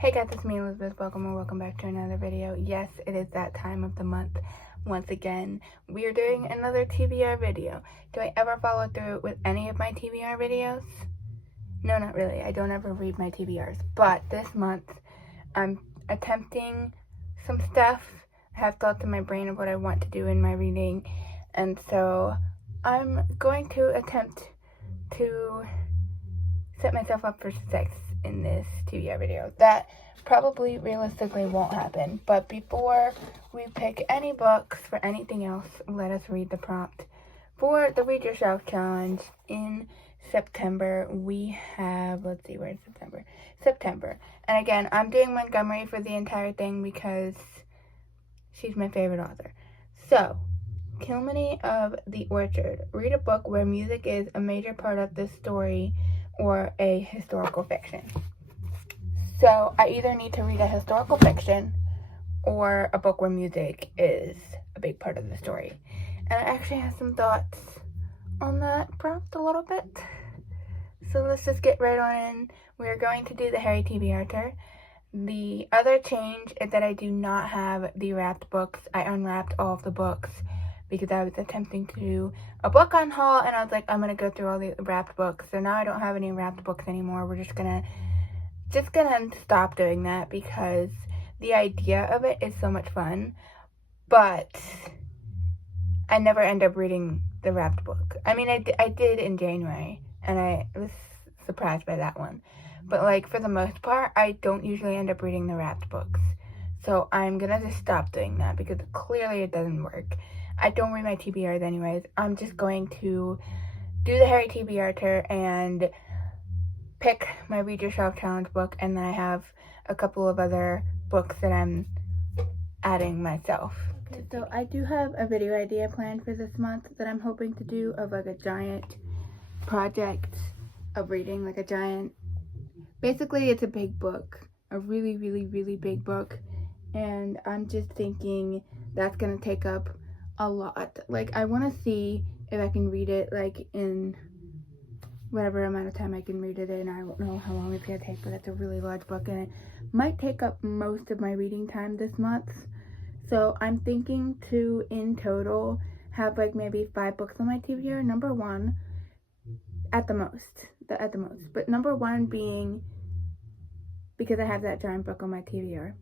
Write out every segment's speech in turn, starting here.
Hey guys, it's me Elizabeth. Welcome back to another video. Yes, it is that time of the month. Once again, we are doing another TBR video. Do I ever follow through with any of my TBR videos? No, not really. I don't ever read my TBRs. But this month, I'm attempting some stuff. I have thoughts in my brain of what I want to do in my reading. And so I'm going to attempt to set myself up for success in this TBR video. That probably realistically won't happen, but before we pick any books for anything else, let us read the prompt for the Read Yourself Challenge in September. We have, let's see, where's September? September. And again, I'm doing Montgomery for the entire thing because she's my favorite author. So, Kilmeny of the Orchard. Read a book where music is a major part of the story or a historical fiction. So I either need to read a historical fiction or a book where music is a big part of the story. And I actually have some thoughts on that prompt a little bit. So let's just get right on in. We are going to do the Harry TBR. The other change is that I do not have the wrapped books. I unwrapped all of the books because I was attempting to do a book on haul, and I was like, I'm gonna go through all the wrapped books. So now I don't have any wrapped books anymore. We're just gonna stop doing that because the idea of it is so much fun, but I never end up reading the wrapped book. I mean, I did in January, and I was surprised by that one. But like, for the most part, I don't usually end up reading the wrapped books. So I'm gonna just stop doing that because clearly it doesn't work. I don't read my TBRs anyways. I'm just going to do the Harry TBR and pick my Read Yourself Challenge book, and then I have a couple of other books that I'm adding myself. Okay, so I do have a video idea planned for this month that I'm hoping to do of like a giant project of reading, like a giant, basically it's a big book, a really big book, and I'm just thinking that's gonna take up a lot. Like, I want to see if I can read it like in whatever amount of time I can read it in. I don't know how long it's gonna take, but it's a really large book and it might take up most of my reading time this month. So I'm thinking to, in total, have like maybe 5 books on my TBR. Number 1, at the most, but number 1 being because I have that giant book on my TBR,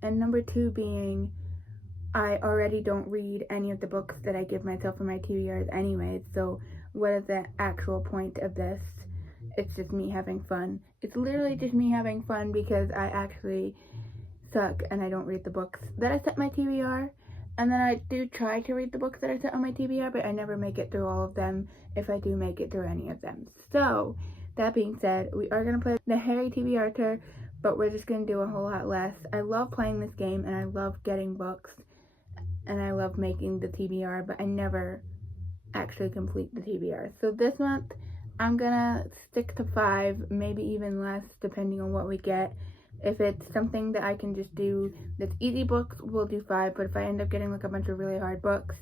and number 2 being I already don't read any of the books that I give myself for my TBRs anyways, so what is the actual point of this? It's just me having fun. It's literally just me having fun because I actually suck and I don't read the books that I set my TBR, and then I do try to read the books that I set on my TBR, but I never make it through all of them, if I do make it through any of them. So, that being said, we are going to play the Harry TBR, but we're just going to do a whole lot less. I love playing this game and I love getting books and I love making the TBR, but I never actually complete the TBR. So this month, I'm gonna stick to 5, maybe even less, depending on what we get. If it's something that I can just do that's easy books, we'll do 5, but if I end up getting like a bunch of really hard books,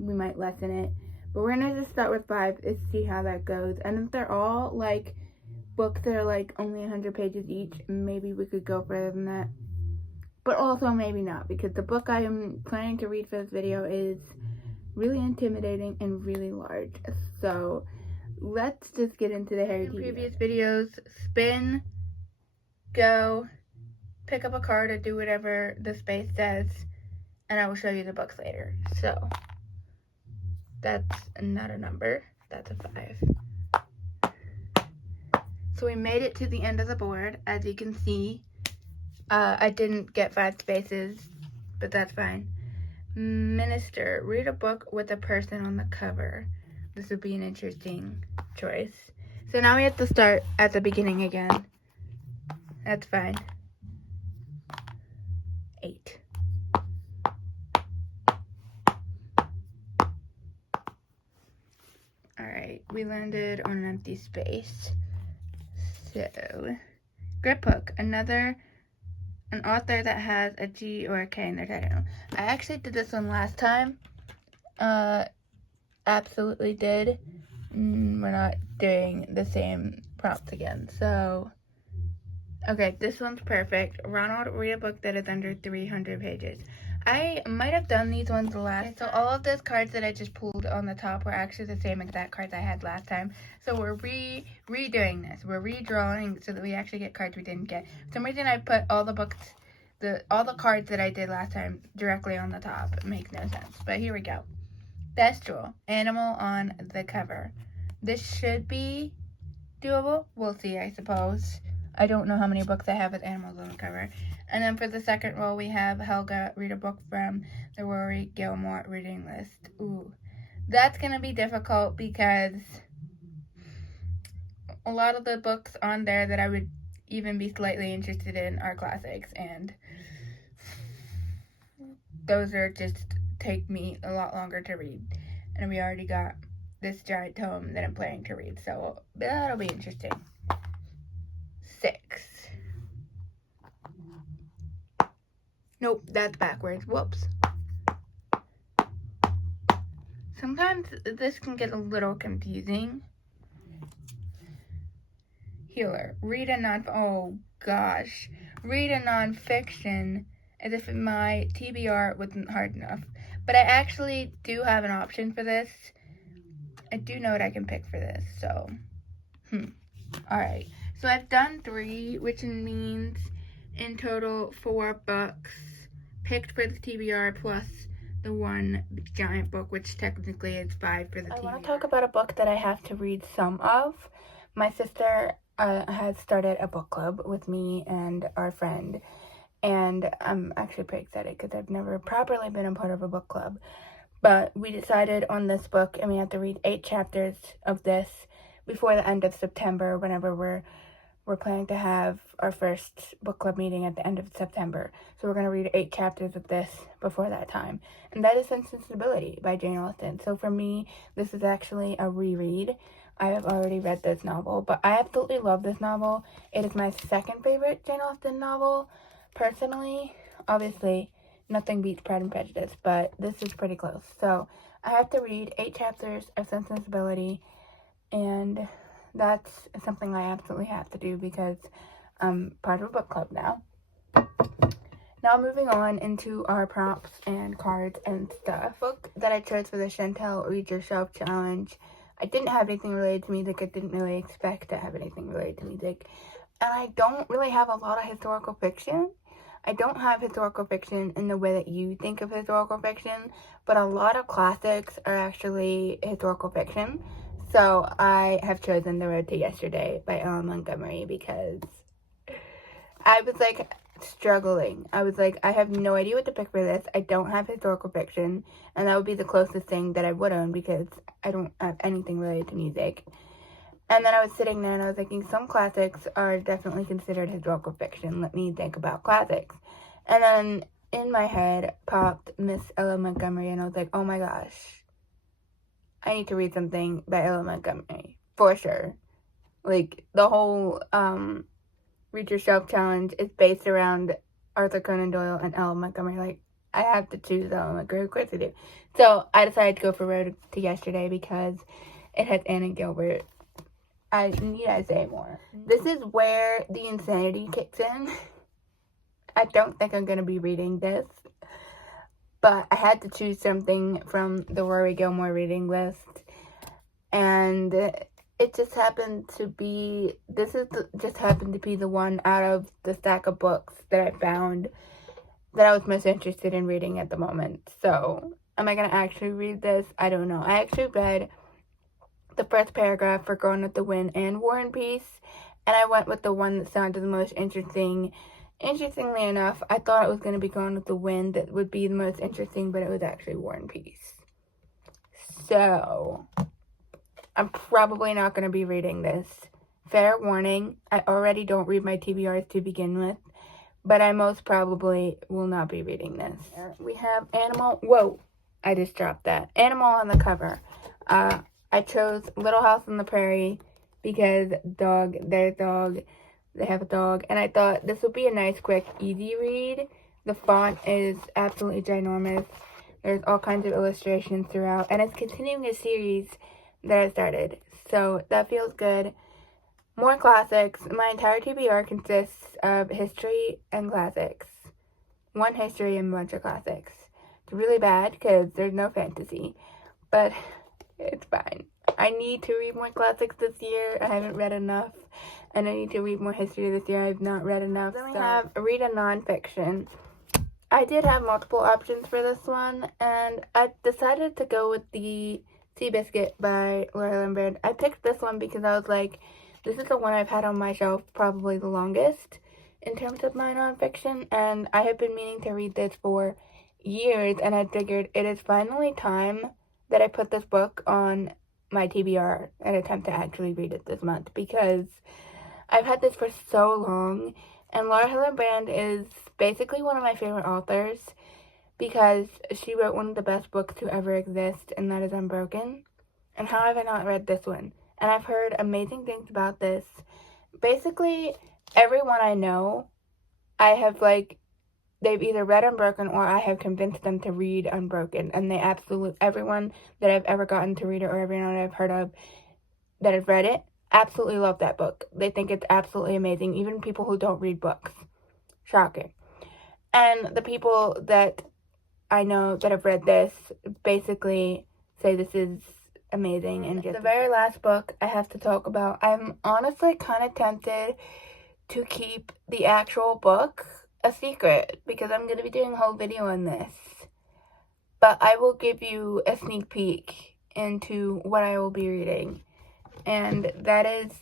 we might lessen it. But we're gonna just start with 5 and see how that goes. And if they're all like books that are like only 100 pages each, maybe we could go further than that. But also maybe not, because the book I am planning to read for this video is really intimidating and really large. So let's just get into the Harry TBR. In previous videos, spin, go, pick up a card or do whatever the space says, and I will show you the books later. So that's not a number, that's a 5. So we made it to the end of the board, as you can see. I didn't get 5 spaces, but that's fine. Minister. Read a book with a person on the cover. This would be an interesting choice. So now we have to start at the beginning again. That's fine. 8. Alright, we landed on an empty space. So, grip hook. An author that has a G or a K in their title. I actually did this one last time. Absolutely did. We're not doing the same prompts again. So, Okay, this one's perfect. Ronald, read a book that is under 300 pages. I might have done these ones last. So all of those cards that I just pulled on the top were actually the same exact cards I had last time. So we're redoing this. We're redrawing so that we actually get cards we didn't get. For some reason I put all the books, all the cards that I did last time directly on the top. It makes no sense. But here we go. Bestial, animal on the cover. This should be doable. We'll see, I suppose. I don't know how many books I have with animals on the cover. And then for the second roll, we have Helga, read a book from the Rory Gilmore reading list. Ooh, that's going to be difficult because a lot of the books on there that I would even be slightly interested in are classics, and those are just take me a lot longer to read. And we already got this giant tome that I'm planning to read, so that'll be interesting. 6. Nope, that's backwards. Whoops. Sometimes this can get a little confusing. Healer. Read a nonfiction as if my TBR wasn't hard enough. But I actually do have an option for this. I do know what I can pick for this, so. Alright. So I've done 3, which means in total 4 books picked for the TBR plus the one giant book, which technically is 5 for the TBR. I want to talk about a book that I have to read some of. My sister has started a book club with me and our friend, and I'm actually pretty excited because I've never properly been a part of a book club. But we decided on this book, and we have to read 8 chapters of this before the end of September, whenever we're planning to have our first book club meeting at the end of September. So we're going to read 8 chapters of this before that time. And that is Sense and Stability by Jane Austen. So for me, this is actually a reread. I have already read this novel, but I absolutely love this novel. It is my second favorite Jane Austen novel, personally. Obviously, nothing beats Pride and Prejudice, but this is pretty close. So I have to read 8 chapters of Sense and Stability, and that's something I absolutely have to do because I'm part of a book club now. Now moving on into our prompts and cards and stuff. The book that I chose for the Chantel Read Yourself Challenge, I didn't have anything related to music. I didn't really expect to have anything related to music. And I don't really have a lot of historical fiction. I don't have historical fiction in the way that you think of historical fiction, but a lot of classics are actually historical fiction. So I have chosen The Road to Yesterday by Ellen Montgomery because I was like struggling. I was like, I have no idea what to pick for this. I don't have historical fiction, and that would be the closest thing that I would own because I don't have anything related to music. And then I was sitting there and I was thinking, some classics are definitely considered historical fiction. Let me think about classics. And then in my head popped Miss Ellen Montgomery, and I was like, oh my gosh, I need to read something by Ellen Montgomery, for sure. Like, the whole Read Yourself Challenge is based around Arthur Conan Doyle and Ellen Montgomery. Like, I have to choose Ellen Montgomery. Of course I do. So I decided to go for Road to Yesterday because it has Anna Gilbert. Need I say more? This is where the insanity kicks in. I don't think I'm going to be reading this, but I had to choose something from the Rory Gilmore reading list, and it just happened to be, just happened to be the one out of the stack of books that I found that I was most interested in reading at the moment. So, am I going to actually read this? I don't know. I actually read the first paragraph for Gone with the Wind and War and Peace, and I went with the one that sounded the most interesting. Interestingly enough, I thought it was going to be Gone with the Wind that would be the most interesting, but it was actually War and Peace. So, I'm probably not going to be reading this. Fair warning, I already don't read my TBRs to begin with, but I most probably will not be reading this. We have Animal, whoa, I just dropped that. Animal on the cover. I chose Little House on the Prairie because they have a dog, and I thought this would be a nice, quick, easy read. The font is absolutely ginormous. There's all kinds of illustrations throughout, and it's continuing a series that I started, so that feels good. more classics. My entire TBR consists of history and classics. One history and a bunch of classics. It's really bad because there's no fantasy, but it's fine. I need to read more classics this year. I haven't read enough, and I need to read more history this year. I've not read enough. Then we have read a nonfiction. I did have multiple options for this one, and I decided to go with the Seabiscuit by Laura Lambert. I picked this one because I was like, this is the one I've had on my shelf probably the longest in terms of my nonfiction, and I have been meaning to read this for years, and I figured it is finally time that I put this book on my TBR and attempt to actually read it this month, because I've had this for so long, and Laura Hillenbrand is basically one of my favorite authors because she wrote one of the best books to ever exist, and that is Unbroken. And how have I not read this one? And I've heard amazing things about this. Basically, everyone I know, I have they've either read Unbroken or I have convinced them to read Unbroken, and everyone that I've ever gotten to read it or everyone I've heard of that have read it absolutely love that book. They think it's absolutely amazing, even people who don't read books. Shocking. And the people that I know that have read this basically say this is amazing. And the very last book I have to talk about, I'm honestly kind of tempted to keep the actual book a secret because I'm going to be doing a whole video on this. But I will give you a sneak peek into what I will be reading. And that is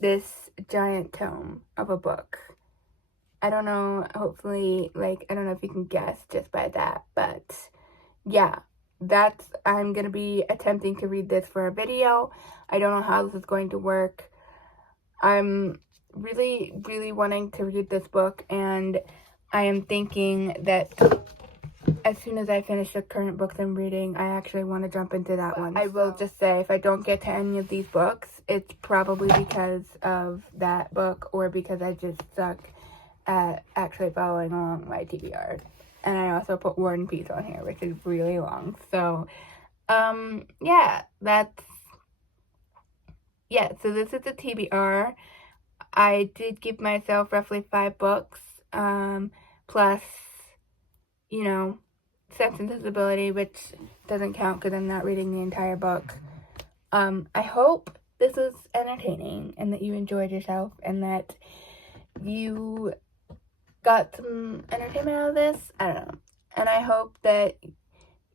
this giant tome of a book. I don't know, hopefully, I don't know if you can guess just by that, but yeah, I'm going to be attempting to read this for a video. I don't know how this is going to work. I'm really, really wanting to read this book, and I am thinking that as soon as I finish the current books I'm reading, I actually want to jump into that one. I will just say, if I don't get to any of these books, it's probably because of that book or because I just suck at actually following along my TBR. And I also put War and Peace on here, which is really long. So, yeah, so this is the TBR. I did give myself roughly 5 books, plus, Sense and Sensibility, which doesn't count because I'm not reading the entire book. I hope this was entertaining and that you enjoyed yourself and that you got some entertainment out of this. I don't know. And I hope that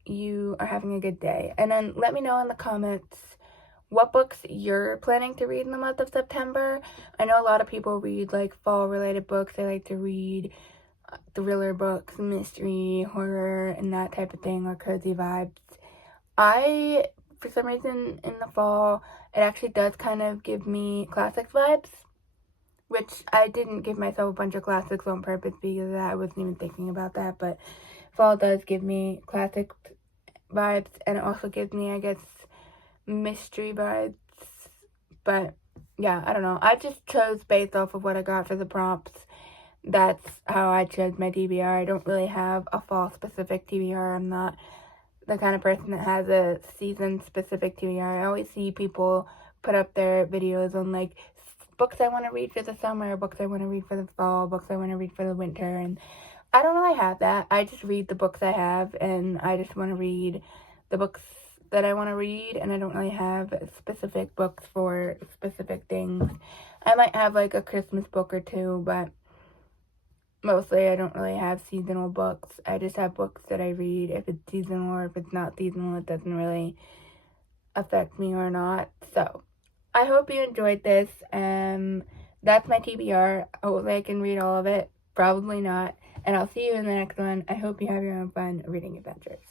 you are having a good day. And then let me know in the comments what books you're planning to read in the month of September. I know a lot of people read fall related books. They like to read thriller books, mystery, horror, and that type of thing, or cozy vibes. For some reason, in the fall, it actually does kind of give me classics vibes, which I didn't give myself a bunch of classics on purpose because I wasn't even thinking about that, but fall does give me classic vibes, and it also gives me, I guess, mystery vibes. But yeah, I don't know. I just chose based off of what I got for the prompts. That's how I chose my TBR. I don't really have a fall specific TBR. I'm not the kind of person that has a season specific TBR. I always see people put up their videos on books I want to read for the summer, books I want to read for the fall, books I want to read for the winter, and I don't really have that. I just read the books I have, and I just want to read the books that I want to read, and I don't really have specific books for specific things. I might have a Christmas book or two, but mostly I don't really have seasonal books. I just have books that I read. If it's seasonal or if it's not seasonal, it doesn't really affect me or not. So, I hope you enjoyed this. That's my TBR. Hopefully I can read all of it. Probably not. And I'll see you in the next one. I hope you have your own fun reading adventures.